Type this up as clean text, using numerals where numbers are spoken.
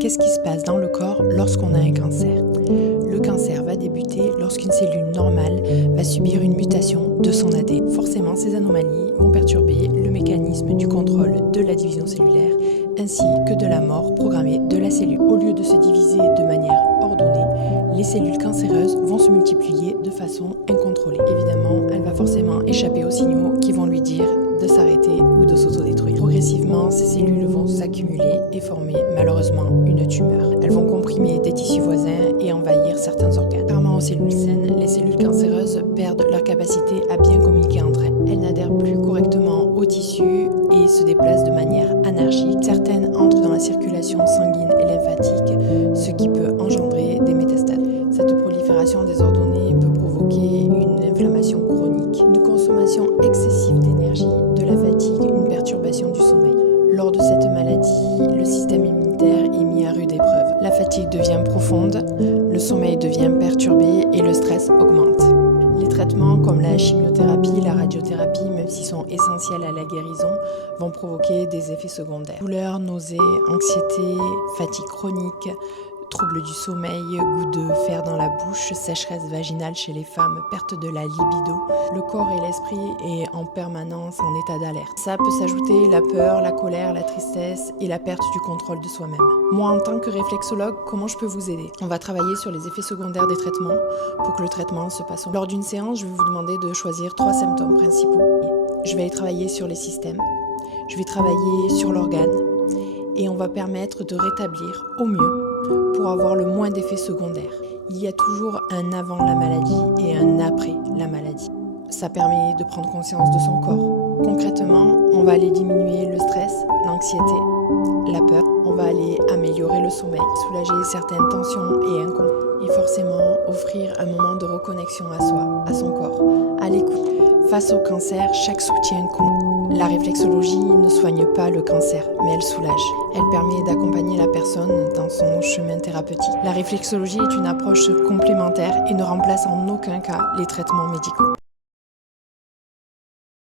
Qu'est-ce qui se passe dans le corps lorsqu'on a un cancer? Le cancer va débuter lorsqu'une cellule normale va subir une mutation de son ADN. Forcément, ces anomalies vont perturber le mécanisme du contrôle de la division cellulaire ainsi que de la mort programmée de la cellule. Au lieu de se diviser de manière ordonnée, les cellules cancéreuses vont se multiplier de façon incontrôlée. Évidemment, elle va forcément échapper aux signaux qui vont lui dire de s'arrêter ou de s'autodétruire. Progressivement, ces cellules vont s'accumuler et former malheureusement une tumeur. Elles vont comprimer des tissus voisins et envahir certains organes. Contrairement aux cellules saines, les cellules cancéreuses perdent leur capacité à bien communiquer entre elles. Elles n'adhèrent plus correctement aux tissus et se déplacent de manière anarchique. Certaines entrent dans la circulation sanguine et lymphatique, ce qui peut engendrer des métastases. Cette prolifération désordonnée peut provoquer une inflammation chronique, une consommation excessive d'énergie, de la fatigue, une perturbation du sommeil. Lors de cette maladie, le système immunitaire est mis à rude épreuve. La fatigue devient profonde, le sommeil devient perturbé et le stress augmente. Les traitements comme la chimiothérapie, la radiothérapie, même s'ils sont essentiels à la guérison, vont provoquer des effets secondaires. Douleurs, nausées, anxiété, fatigue chronique, troubles du sommeil, goût de fer dans la bouche, sécheresse vaginale chez les femmes, perte de la libido. Le corps et l'esprit est en permanence en état d'alerte. Ça peut s'ajouter la peur, la colère, la tristesse et la perte du contrôle de soi-même. Moi, en tant que réflexologue, comment je peux vous aider? On va travailler sur les effets secondaires des traitements pour que le traitement se passe. Lors d'une séance, je vais vous demander de choisir 3 symptômes principaux. Je vais travailler sur les systèmes, je vais travailler sur l'organe et on va permettre de rétablir au mieux pour avoir le moins d'effets secondaires. Il y a toujours un avant la maladie et un après la maladie. Ça permet de prendre conscience de son corps. Concrètement, on va aller diminuer le stress, l'anxiété, la peur. On va aller améliorer le sommeil, soulager certaines tensions et inconforts. Et forcément, offrir un moment de reconnexion à soi, à son corps, à l'écoute. Face au cancer, chaque soutien compte. La réflexologie ne soigne pas le cancer, mais elle soulage. Elle permet d'accompagner la personne dans son chemin thérapeutique. La réflexologie est une approche complémentaire et ne remplace en aucun cas les traitements médicaux.